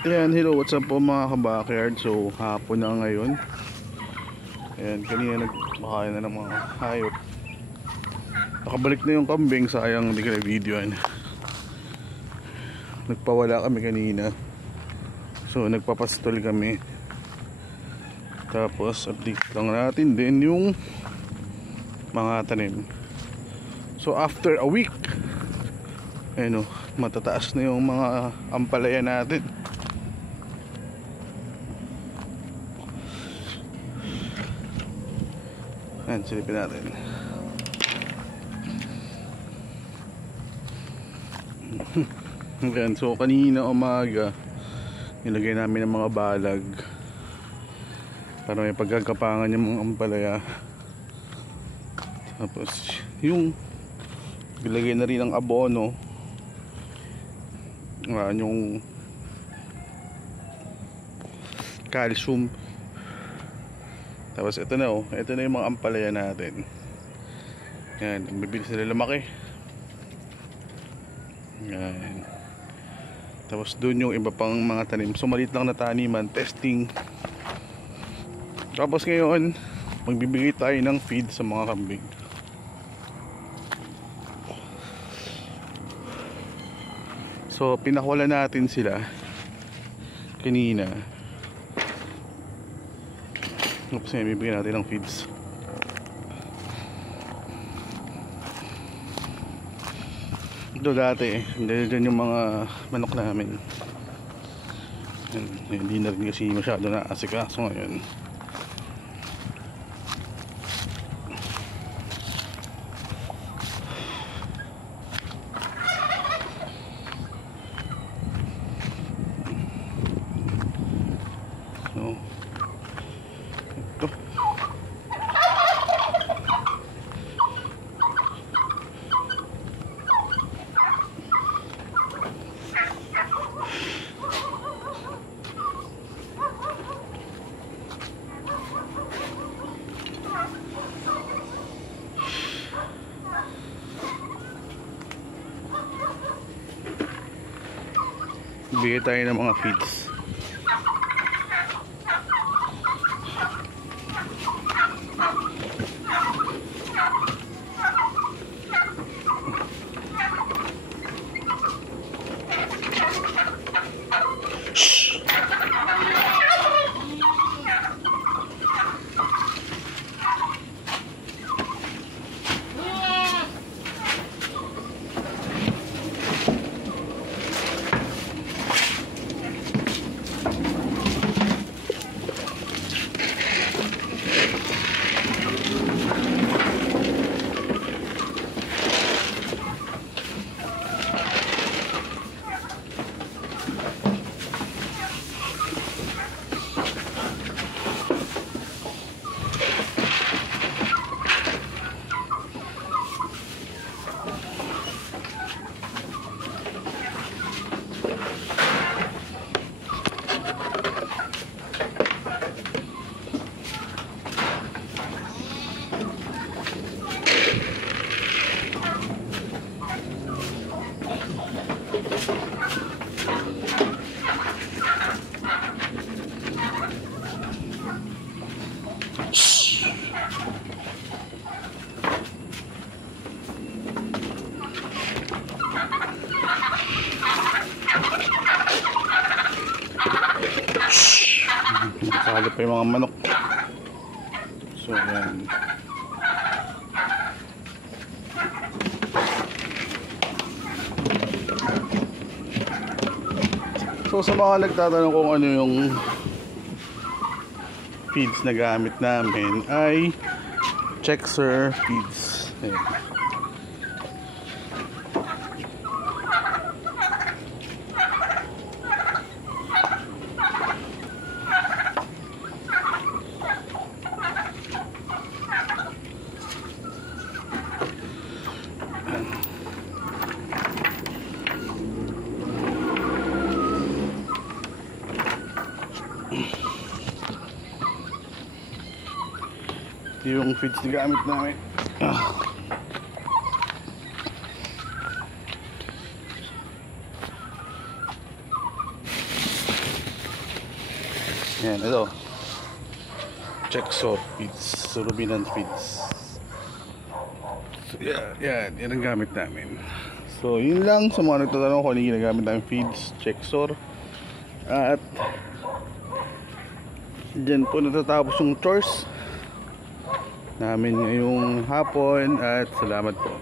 Ayan, hello, what's up po mga ka-backyard. So, hapon na ngayon. Ayan, kanina nagmakain na ng mga hayop. Nakabalik na yung kambing, sayang hindi ka na-videoan. Nagpawala kami kanina. So, nagpapastol kami. Tapos, update lang natin din yung mga tanim. So, after a week, ayun o, matataas na yung mga ampalaya natin. Ayan, silipin natin. Ayan, so kanina umaga nilagay namin ng mga balag para may pagkakapangan yung mga ampalaya. Tapos yung ilagay na rin ng abono, yung calcium. Tapos ito na ito na yung mga ampalaya natin. Yan, bibilis sila lumaki. Yan. Tapos doon yung iba pang mga tanim. So maliit lang na taniman, testing. Tapos ngayon, magbibigay tayo ng feed sa mga kambing. So pinakwala natin sila kanina. Tapos ngayon, bibigyan natin ng feeds. Ito dati, dyan yung mga manok namin. Hindi na rin kasi masyado na asikaso ngayon. So ito. Bigay tayo ng mga feeds. Nakasali pa yung mga manok. So yan. So sa mga nagtatanong kung ano yung feeds na gamit namin ay Chexer feeds. Ayan. Ito yung feeds na gamit namin. Yan, ito. Chexor feeds, ruminant feeds. So, yan ang gamit namin. So, yun lang sa mga nagtatanong kung ano yung ginagamit namin feeds, Chexor. At dyan po natatapos yung chores namin ngayong hapon at salamat po.